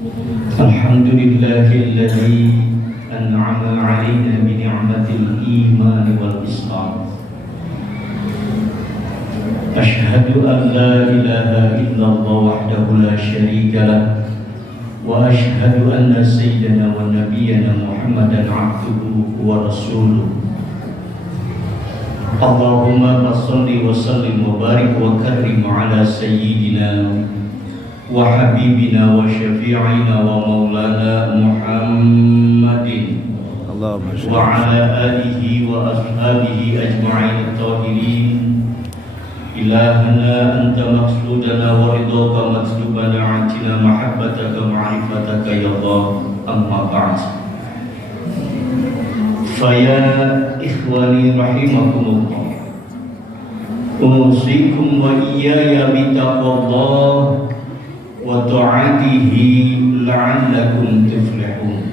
Alhamdulillahilladzi an'ama 'alaina bi ni'matil iman wal islam. Asyhadu an la ilaha illallah wahdahu la syarika lah wa asyhadu anna sayyidana wa nabiyyana Muhammadan 'abduhu wa rasuluh. Allahumma shalli wa sallim wa barik wa karrim 'ala sayyidina wa habibina wa syafi'ina wa maulana Muhammadin wa ala alihi wa ashabihi ajma'in tahirin. Ilahana anta maqsudana wa ridhaka matslubana atina mahabbataka ma'rifataka ya Allah. Amma ba'd. Faya ikhwani rahimakumullah, usikum wa iyaya bitaqwallah wa ta'atihi la'allakum tuflihun.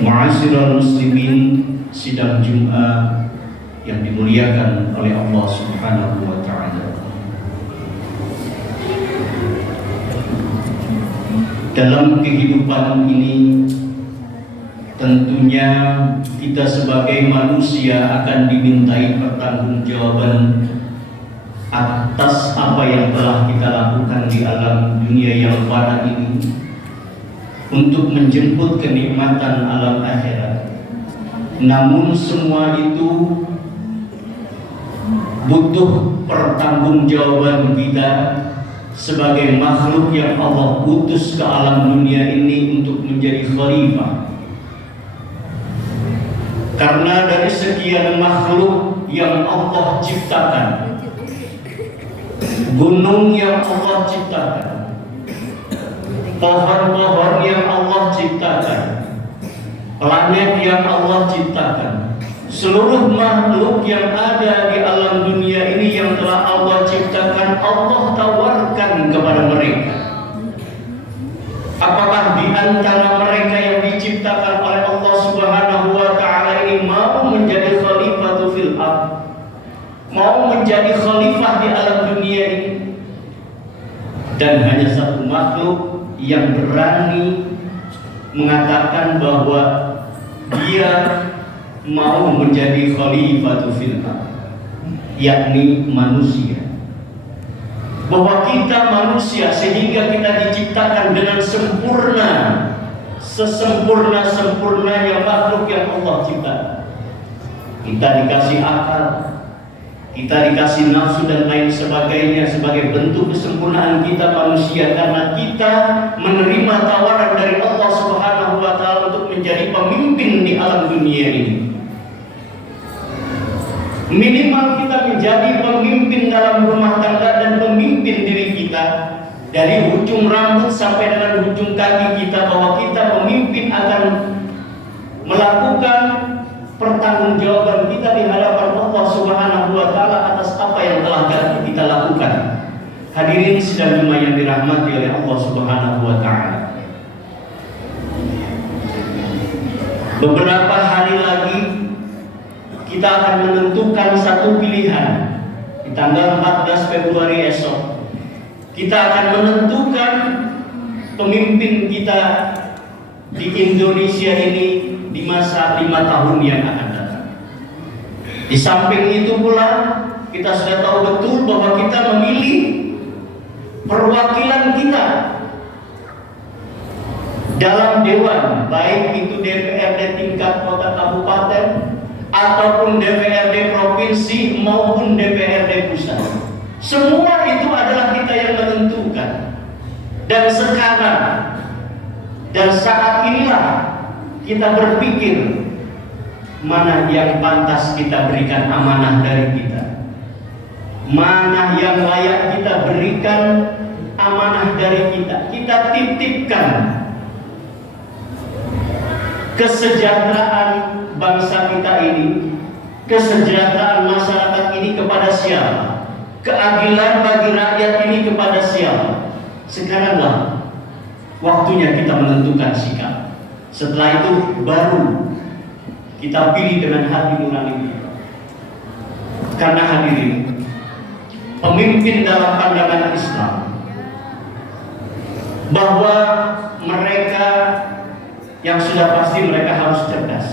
Ma'asyiral muslimin, sidang Jumat yang dimuliakan oleh Allah Subhanahu wa taala. Dalam kehidupan ini tentunya kita sebagai manusia akan dimintai pertanggungjawaban atas apa yang telah kita lakukan di alam dunia yang fana ini untuk menjemput kenikmatan alam akhirat. Namun semua itu butuh pertanggungjawaban kita sebagai makhluk yang Allah utus ke alam dunia ini untuk menjadi khalifah. Karena dari sekian makhluk yang Allah ciptakan, gunung yang Allah ciptakan, pohon-pohon yang Allah ciptakan, planet yang Allah ciptakan, seluruh makhluk yang ada di alam dunia ini yang telah Allah ciptakan, Allah tawarkan kepada mereka. Apakah di antara mereka yang diciptakan oleh Allah Subhanahu wa taala ini mau menjadi khalifah fil ardh, mau menjadi khalifah di alam dunia ini? Dan hanya satu makhluk yang berani mengatakan bahwa dia mau menjadi khalifah fil ardh, yakni manusia. Bahwa kita manusia sehingga kita diciptakan dengan sempurna, sesempurna-sempurnanya makhluk yang Allah ciptakan. Kita dikasih akal, kita dikasih nafsu dan lain sebagainya sebagai bentuk kesempurnaan kita manusia, karena kita menerima tawaran dari Allah Subhanahu wa taala untuk menjadi pemimpin di alam dunia ini. Minimal kita menjadi pemimpin dalam rumah tangga dan pemimpin diri kita, dari ujung rambut sampai dengan ujung kaki kita, bahwa kita pemimpin akan melakukan pertanggungjawaban kita di hadapan Allah Subhanahu wa taala atas apa yang telah kita lakukan. Hadirin sidang Jumat yang dirahmati oleh Allah Subhanahu wa taala. Beberapa hari lagi kita akan menentukan satu pilihan. Di tanggal 14 Februari esok kita akan menentukan pemimpin kita di Indonesia ini di masa 5 tahun yang akan datang. Di samping itu pula kita sudah tahu betul bahwa kita memilih perwakilan kita dalam dewan, baik itu DPRD tingkat kota kabupaten ataupun DPRD provinsi maupun DPRD pusat. Semua itu adalah kita yang menentukan. Dan sekarang dan saat inilah kita berpikir mana yang pantas kita berikan amanah dari kita, mana yang layak kita berikan amanah dari kita. Kita titipkan kesejahteraan bangsa kita ini, kesejahteraan masyarakat ini kepada siapa? Keadilan bagi rakyat ini kepada siapa? Sekaranglah waktunya kita menentukan sikap. Setelah itu baru kita pilih dengan hati nurani kita. Karena hadirin, pemimpin dalam pandangan Islam bahwa mereka yang sudah pasti mereka harus cerdas,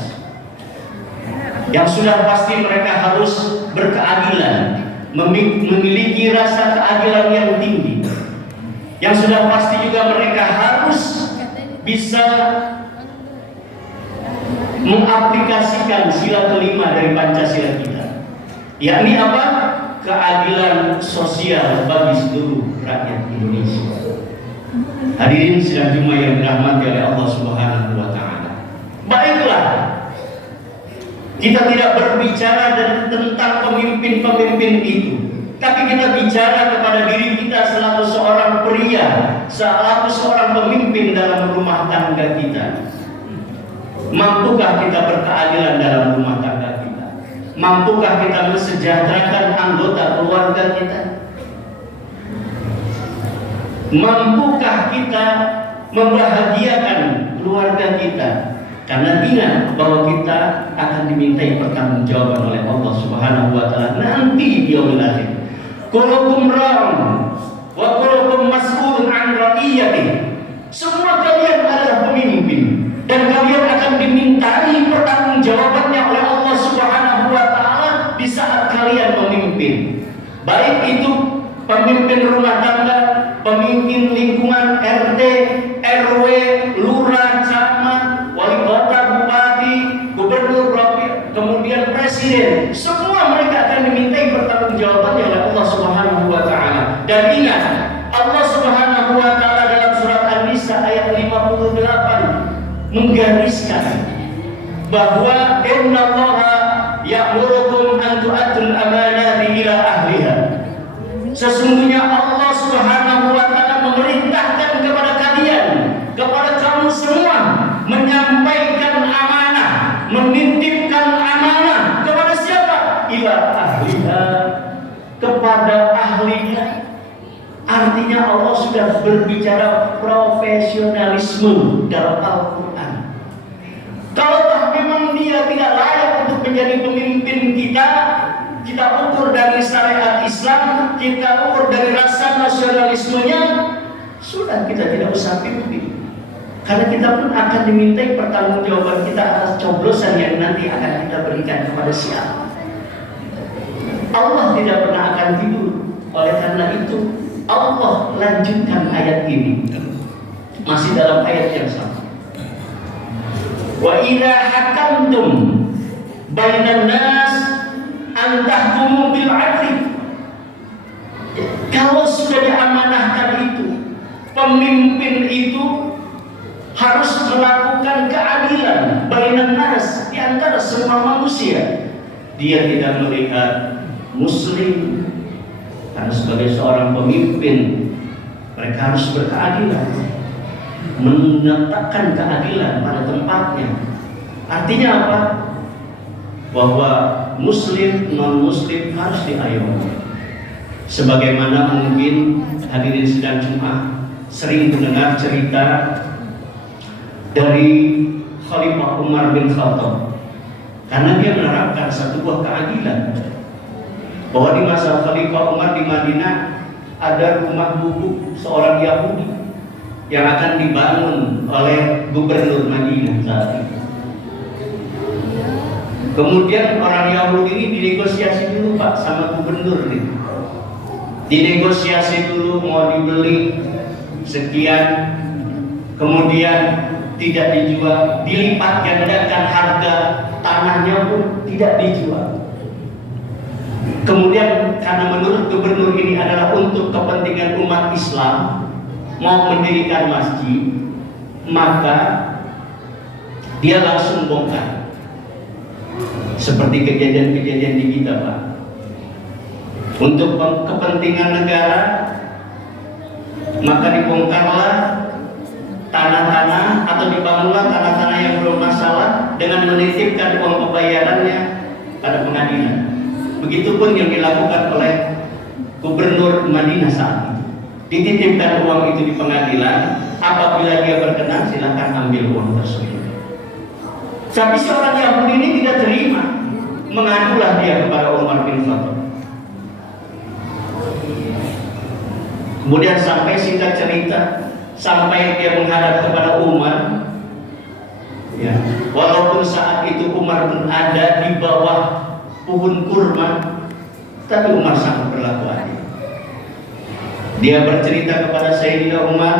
yang sudah pasti mereka harus berkeadilan, memiliki rasa keadilan yang tinggi, yang sudah pasti juga mereka harus bisa mengaplikasikan sila kelima dari Pancasila kita, yakni apa? Keadilan sosial bagi seluruh rakyat Indonesia. Hadirin sidang Jumat yang dirahmati oleh Allah Subhanahu wa taala. Baiklah, kita tidak berbicara tentang pemimpin-pemimpin itu, tapi kita bicara kepada diri kita selaku seorang pria, selaku seorang pemimpin dalam rumah tangga kita. Mampukah kita berkeadilan dalam rumah tangga kita? Mampukah kita mensejahterakan anggota keluarga kita? Mampukah kita membahagiakan keluarga kita? Karena ingat bahwa kita akan dimintai pertanggungjawaban oleh Allah Subhanahu wa taala nanti di yaumil akhir. Kullukum ra'un wa kullukum mas'ulun 'an ra'iyatihi. Semua kalian adalah pemimpin dan kalian akan dimintai pertanggungjawabannya oleh Allah Subhanahu wa taala di saat kalian memimpin. Baik itu pemimpin rumah tangga, pemimpin lingkungan RT, RW, lurah, camat, wali kota, bupati, gubernur, kemudian presiden. Semua mereka akan dimintai pertanggungjawabannya oleh Allah Subhanahu wa taala. Dan ingat, Allah Subhanahu wa taala dalam surat An-Nisa ayat 58 menggariskan bahwa innallaha ya'murukum an tu'addul amanati ila ahliha. Sesungguhnya Allah Subhanahu wa taala memerintahkan kepada kalian, kepada kamu semua, menyampaikan amanah, menitipkan amanah kepada siapa? Ila ahliha, kepada ahlinya. Artinya Allah sudah berbicara profesionalisme dalam Al-Quran. Kalau memang dia tidak layak untuk menjadi pemimpin kita, kita ukur dari syariat Islam, kita ukur dari rasa nasionalismenya, sudah kita tidak usah pimpin. Karena kita pun akan dimintai pertanggungjawaban kita atas coblosan yang nanti akan kita berikan kepada siapa. Allah tidak pernah akan tidur. Oleh karena itu Allah lanjutkan ayat ini masih dalam ayat yang sama. Wa idza hakamtum bainan nas an tahkumu bil adli. Kalau sudah diamanahkan itu, pemimpin itu harus melakukan keadilan bainan nas, di antara semua manusia. Dia tidak melihat muslim, karena sebagai seorang pemimpin mereka harus berkeadilan, menetapkan keadilan pada tempatnya. Artinya apa? Bahwa muslim, non muslim harus diayomi. Sebagaimana mungkin hadirin sidang Jumat sering mendengar cerita dari Khalifah Umar bin Khattab, karena dia menerapkan satu buah keadilan, bahwa di masa Khalifah Umar di Madinah ada rumah bubuk seorang Yahudi yang akan dibangun oleh gubernur Madinah saat itu. Kemudian orang Yahudi ini dinegosiasi dulu Pak sama gubernur nih. Dinegosiasi dulu mau dibeli sekian, kemudian tidak dijual, dilipat gandakan harga tanahnya pun tidak dijual. Kemudian karena menurut gubernur ini adalah untuk kepentingan umat Islam, mau mendirikan masjid, maka dia langsung bongkar. Seperti kejadian-kejadian di kita Pak. Untuk kepentingan negara, maka dibongkarlah tanah-tanah atau dibangunlah tanah-tanah yang belum masalah dengan menitipkan uang pembayarannya pada pengadilan. Begitupun yang dilakukan oleh gubernur Madinah saat itu. Dititipkan uang itu di pengadilan, apabila dia berkenan silakan ambil uang tersebut. Tapi seorang Yahudi ini tidak terima, mengadulah dia kepada Umar bin Khattab. Kemudian sampai singkat cerita, sampai dia menghadap kepada Umar. Ya, walaupun saat itu Umar pun ada di bawah pohon kurma, tapi Umar sangat berlaku adil. Dia bercerita kepada Sayyidina Umar,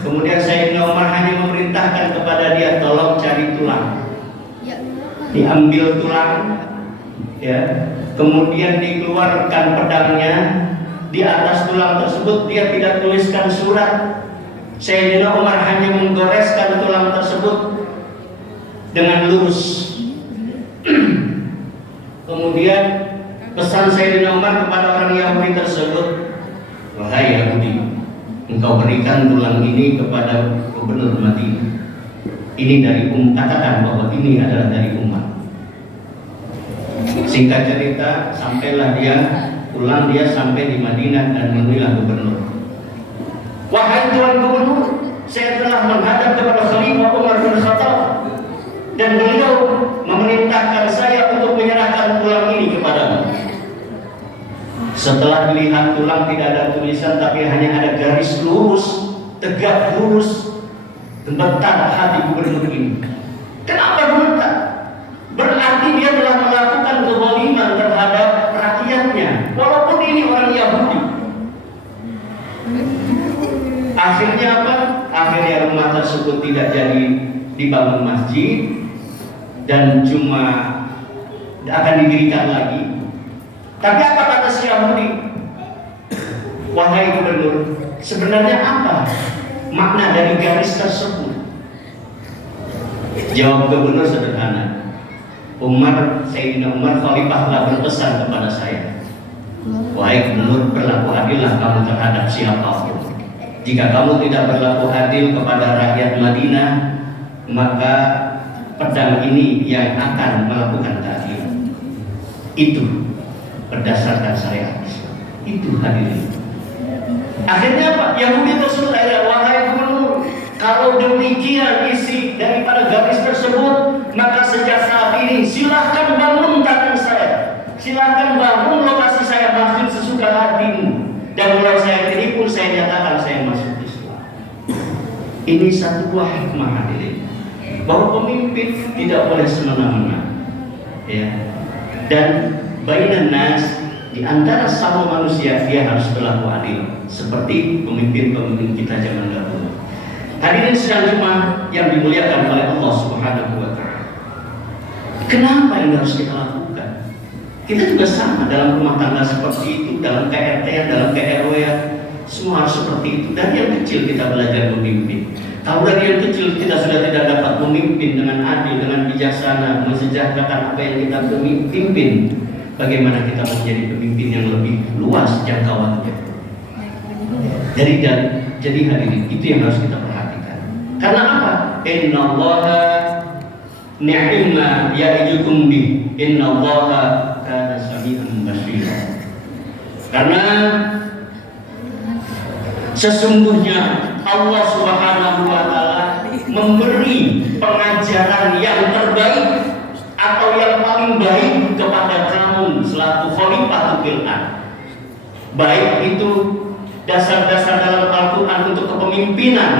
kemudian Sayyidina Umar hanya memerintahkan kepada dia, tolong cari tulang. Diambil tulang, ya, kemudian dikeluarkan pedangnya. Di atas tulang tersebut dia tidak tuliskan surat. Sayyidina Umar hanya menggoreskan tulang tersebut dengan lurus. Kemudian pesan Sayyidina Umar kepada orang Yahudi tersebut, wahai Yahudi, engkau berikan tulang ini kepada gubernur Madinah. Ini dari katakan bahwa ini adalah dari Umar. Singkat cerita, sampailah dia pulang, dia sampai di Madinah dan menemuilah gubernur. Wahai Tuan Gubernur, saya telah menghadap kepada Khalifah Umar bin Khattab dan beliau memerintahkan saya untuk menyerahkan tulang ini kepadamu. Setelah dilihat tulang tidak ada tulisan, tapi hanya ada garis lurus, tegak lurus. Gemetar hati gubernur ini. Kenapa gemetar? Berarti dia telah melakukan kezaliman terhadap rakyatnya, walaupun ini orang Yahudi. Akhirnya apa? Akhirnya rumah tersebut tidak jadi dibangun masjid dan cuma akan didirikan lagi. Tapi apa kata si Yahudi? Wahai gubernur, sebenarnya apa makna dari garis tersebut? Jawab gubernur sederhana. Sayyidina Umar Khalifah telah berpesan kepada saya, wahai gubernur, berlaku adillah kamu terhadap siapapun. Jika kamu tidak berlaku adil kepada rakyat Madinah, maka pedang ini yang akan melakukan keadilan. Itu berdasarkan syariat Islam. Itu hadirin. Akhirnya apa? Yahudi tersebut ada, wahai gubernur, kalau demikian isi daripada garis tersebut, maka sejak saat ini silahkan bangun tangan saya, silahkan bangun lokasi saya, masjid sesuka hatimu. Dan mulai saya ini pun saya nyatakan saya masuk Islam. Ini satu buah hikmah hadirin, bahwa pemimpin tidak boleh semena-mena, ya. Dan bainan nas, di antara sama manusia dia harus berlaku adil, seperti pemimpin-pemimpin kita zaman dahulu. Hadirin sidang Jumat yang dimuliakan oleh Allah Subhanahu wa Ta'ala. Kenapa ini harus kita lakukan? Kita juga sama dalam rumah tangga seperti itu, dalam KRT, dalam KRW, semua harus seperti itu. Dari yang kecil kita belajar memimpin. Kalau dari yang kecil kita sudah tidak dapat memimpin dengan adil, dengan bijaksana, mensejahterakan apa yang kita pimpin, bagaimana kita menjadi pemimpin yang lebih luas jangkauannya? Jadi hadirin, itu yang harus kita perhatikan. Karena apa? Innallaha ni'ma ya'idukum bih. Innallaha kana sami'an basira. Karena sesungguhnya Allah Subhanahu wa Ta'ala memberi pengajaran yang terbaik atau yang paling baik kepada kamu selaku khalifah fil ardh. Baik itu dasar-dasar dalam Al-Quran untuk kepemimpinan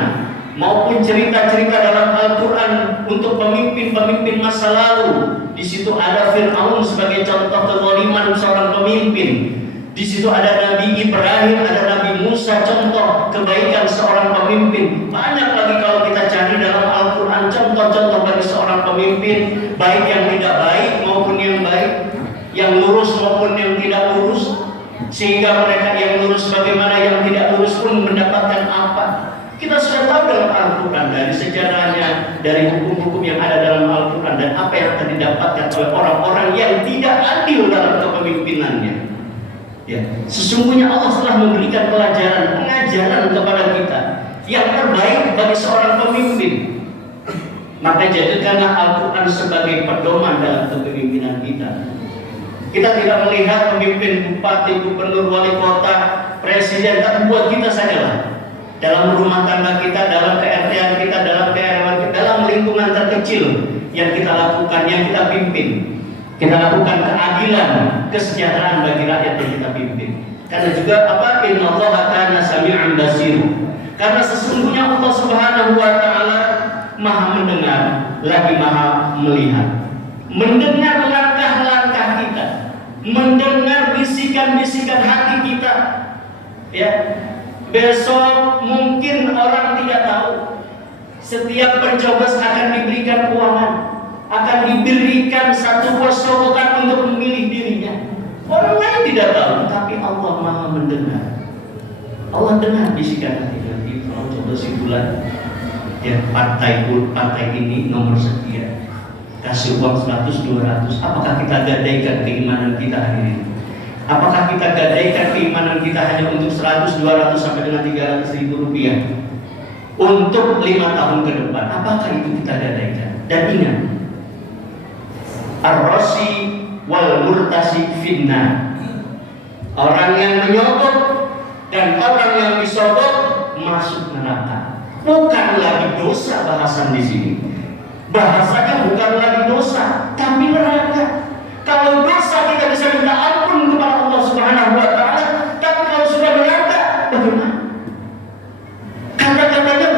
maupun cerita-cerita dalam Al-Quran untuk pemimpin-pemimpin masa lalu. Di situ ada Fir'aun sebagai contoh kezaliman seorang pemimpin. Di situ ada Nabi Ibrahim, ada Nabi Musa, contoh kebaikan seorang pemimpin. Banyak lagi kalau kita cari dalam Al-Quran contoh-contoh bagi seorang pemimpin, baik yang tidak baik maupun yang baik, yang lurus maupun yang tidak lurus. Sehingga mereka yang lurus bagaimana, yang tidak lurus pun mendapatkan apa. Kita sudah tahu dalam Al-Quran, dari sejarahnya, dari hukum-hukum yang ada dalam Al-Quran, dan apa yang akan didapatkan oleh orang-orang yang tidak adil dalam kepemimpinannya. Ya, sesungguhnya Allah telah memberikan pengajaran kepada kita yang terbaik bagi seorang pemimpin. Maka jadikanlah Al-Quran sebagai pedoman dalam kepemimpinan kita. Kita tidak melihat pemimpin, bupati, gubernur, wali kota, presiden, tapi buat kita sajalah. Dalam rumah tangga kita, dalam KRT kita, dalam KRW kita, dalam lingkungan terkecil yang kita lakukan, yang kita pimpin. Kita lakukan keadilan, kesejahteraan bagi rakyat yang kita pimpin. Karena juga apa? Innallaha kana sami'an basir. Karena sesungguhnya Allah Subhanahu wa taala Maha mendengar lagi Maha melihat. Mendengar langkah-langkah kita, mendengar bisikan-bisikan hati kita. Ya, besok mungkin orang tidak tahu. Setiap pencoblos akan diberikan keuangan, akan diberikan satu poskokan untuk memilih dirinya. Orang lain tidak tahu, tapi Allah Maha mendengar. Allah dengar bisikan hati nanti kalau coba si bulan, ya partai ini nomor sekian, kasih uang 100-200. Apakah kita gadaikan keimanan kita hari ini? Apakah kita gadaikan keimanan kita hanya untuk 100-200 sampai dengan 300.000 rupiah untuk 5 tahun ke depan? Apakah itu kita gadaikan? Dan ingat, ar-rasi wal murtasi finnar. Orang yang menyogok dan orang yang disogok masuk neraka. Bukan lagi dosa bahasan di sini. Bahasanya bukan lagi dosa, tapi neraka. Kalau dosa kita bisa minta ampun kepada Allah Subhanahu wa taala, tapi kalau sudah neraka, bagaimana? Kata-katanya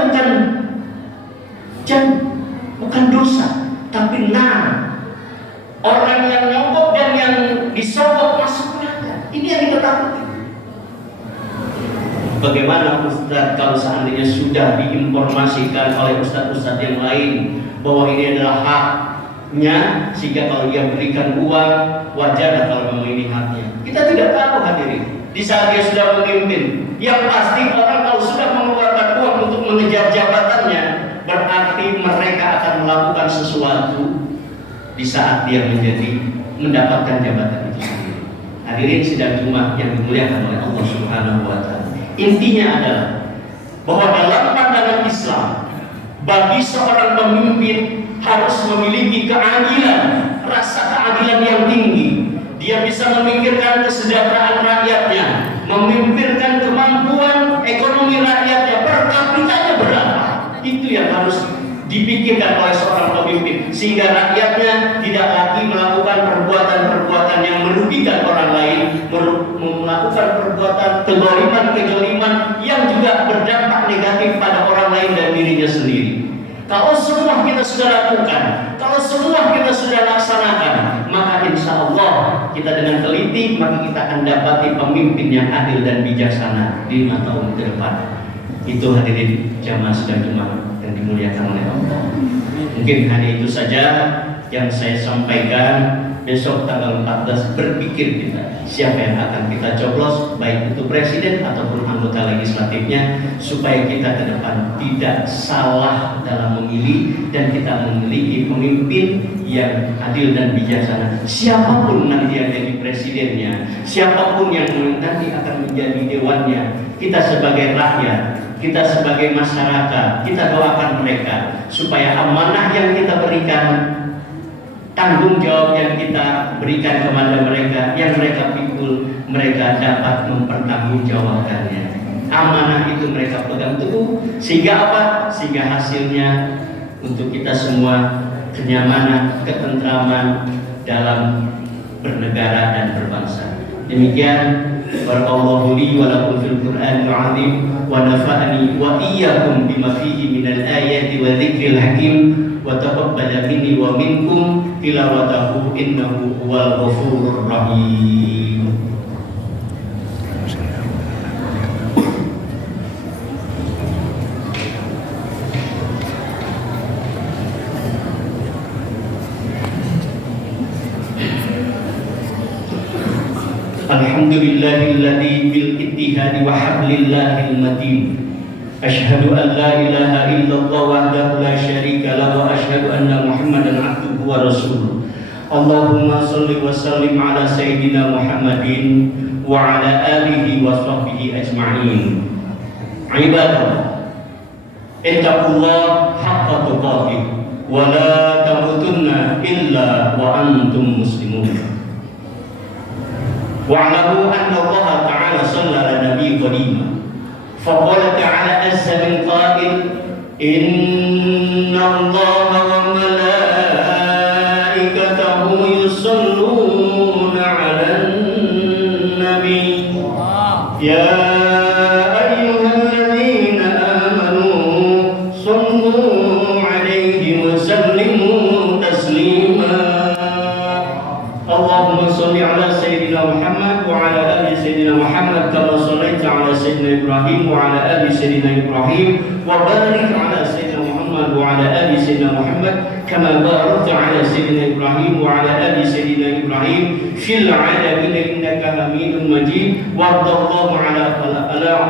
bukan dosa, tapi nar. Orang yang nyogok dan yang disogok masuk neraka. Ini yang kita takuti. Bagaimana Ustaz kalau seandainya sudah diinformasikan oleh ustaz-ustaz yang lain bahwa ini adalah haknya, sehingga kalau dia berikan uang wajar kalau memang ini haknya. Kita tidak tahu hadirin. Di saat dia sudah memimpin, yang pasti orang kalau sudah mengeluarkan uang untuk mengejar jabatannya, berarti mereka akan melakukan sesuatu di saat dia mendapatkan jabatan itu sendiri. Hadirin sidang Jumat yang dimuliakan oleh Allah Subhanahu wa taala. Intinya adalah bahwa dalam pandangan Islam, bagi seorang pemimpin harus memiliki keadilan, rasa keadilan yang tinggi. Dia bisa memikirkan kesejahteraan rakyatnya, memikirkan kemampuan ekonomi rakyatnya, per kapitanya berapa. Itu yang harus dipikirkan oleh seorang pemimpin, sehingga rakyatnya tidak lagi melakukan perbuatan-perbuatan yang merugikan orang lain, melakukan perbuatan kezaliman yang juga berdampak negatif pada orang lain dan dirinya sendiri. Kalau semua kita sudah lakukan, kalau semua kita sudah laksanakan, maka insya Allah kita dengan teliti, maka kita akan dapati pemimpin yang adil dan bijaksana di 5 tahun ke depan. Itu hadirin jamaah sidang Jumat yang dimuliakan oleh Allah. Mungkin hanya itu saja yang saya sampaikan. Besok tanggal 14 berpikir kita siapa yang akan kita coblos, baik itu presiden ataupun anggota legislatifnya, supaya kita ke depan tidak salah dalam memilih dan kita memiliki pemimpin yang adil dan bijaksana. Siapapun nanti yang jadi presidennya, siapapun yang nanti akan menjadi dewannya, kita sebagai rakyat, kita sebagai masyarakat, kita doakan mereka supaya amanah yang kita berikan, tanggung jawab yang kita berikan kepada mereka, yang mereka pikul, mereka dapat mempertanggungjawabkannya. Amanah itu mereka pegang teguh, sehingga apa? Sehingga hasilnya untuk kita semua kenyamanan, ketentraman dalam bernegara dan berbangsa. Demikian. Barakallahu li wa lakum fil Qur'anil 'azim wa nafa'ani wa iyyakum bima fihi minal ayati wa dzikril hakim wa taqabbal minni wa minkum tilawatahu innahu huwal ghafurur rahim. Alhamdulillahilladzi bil ittihadi wa hablillahil matin. Asyhadu an la ilaha illallah wahdahu la syarika lahu wa asyhadu anna Muhammadan abduhu wa rasuluh. Allahumma shalli wa sallim ala sayyidina Muhammadin wa ala alihi wa sahbihi ajma'in. Ibadallah, ittaqullah haqqa tuqatih wa la tamutunna illa wa antum muslimun. Wa'lamu anna Allah ta'ala shalla ala nabi qadima faqala ta'ala azza min qail inna Allah wa malaikatahu yusalluna 'alan nabi ya ayyuhalladzina wa barik ala sayyidina Muhammad wa ala ali sayyidina Muhammad kama barakta ala sayyidina Ibrahim wa ala ali sayyidina Ibrahim fil alamin innaka Hamidum Majid. Warḍallahu ala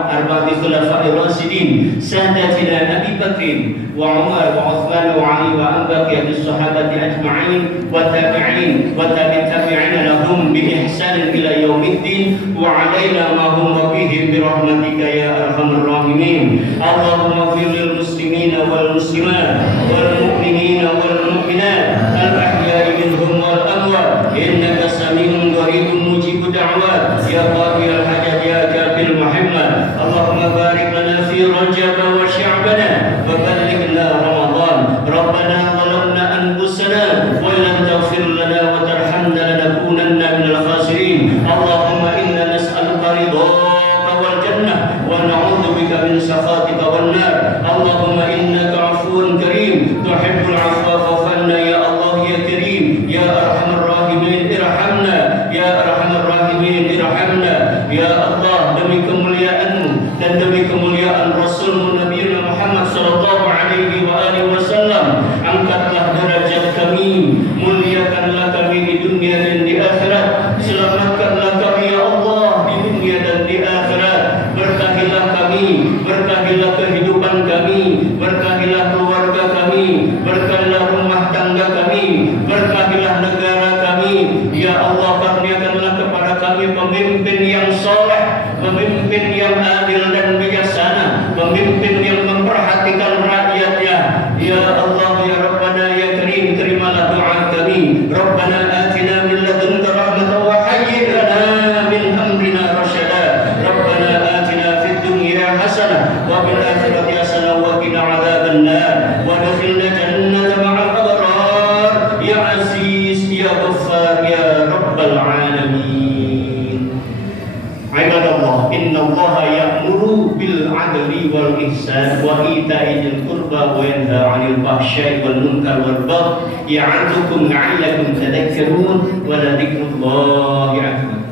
arba'ati khulafa'ir rasyidin sadatina Abi Bakr wa Umar wa Uthman wa Ali wa baqiyati sahabati ajma'in wa tabi'in wa tabi'ina lahum bi ihsan ila yaumiddin wa alaina ma hum bihim bi rahmatika ya arhamar rahimin. Allahumma ighfir lil muslimina wal muslimat wal mu'minina wal mu'minat al ahya'i minhum wal amwat innaka samiun qaribun mujibud da'wat ya qadiyal hajat ya kabil Muhammad. Allahumma barik lana fi Rajab wa Sya'ban wa ballighna Ramadan. Rabbana zalamna anfusana wa lam taghfir lana wa tarhamna lanakunanna minal khasirin. Allahumma inna nas'aluka ridhaka wal jannah wa na'udzubika min sakhatika wan nar. Allahumma innaka 'afuwun karim tuhibbul 'afwa fa'fu 'anna ya Allah ya Karim ya arhamar rahimin irhamna ya arhamar rahimin irhamna ya Allah. Demi kemuliaan-Mu dan demi kemuliaan Rasul Nabi Muhammad sallallahu alaihi wa alihi wasallam, angkatlah derajat kami, muliakanlah kami di dunia dan di akhirat, selamatkanlah kami ya Allah di dunia dan di akhirat. Berkahilah kami, berkahilah kehidupan kami, berkahilah keluarga kami, berkahilah rumah tangga kami, berkahilah negara kami ya Allah. Karuniakanlah kepada kami pemimpin yang saleh, pemimpin yang adil dan bijaksana, pemimpin yang memperhatikan rakyatnya ya Allah ya Rabbana ya Karim. Terimalah doa kami. Rabbana atina min ladunka rahmatan wa hayyi lana min amrina rasyada. Rabbana atina fid dunya hasanah wa fil akhirati hasanah wa qina adzabannar wa adkhilna jannata ma'al abrar ya aziz ya ghaffar ya rabbal alamin. Ibadallah, innallaha ya'muru bil 'adli wal ihsan wa ita'i dzil qurba wa yanha 'anil fahsya'i wal munkar wal baghi ya'idzukum la'allakum tadhakkarun wa la dzikrullahi akbar.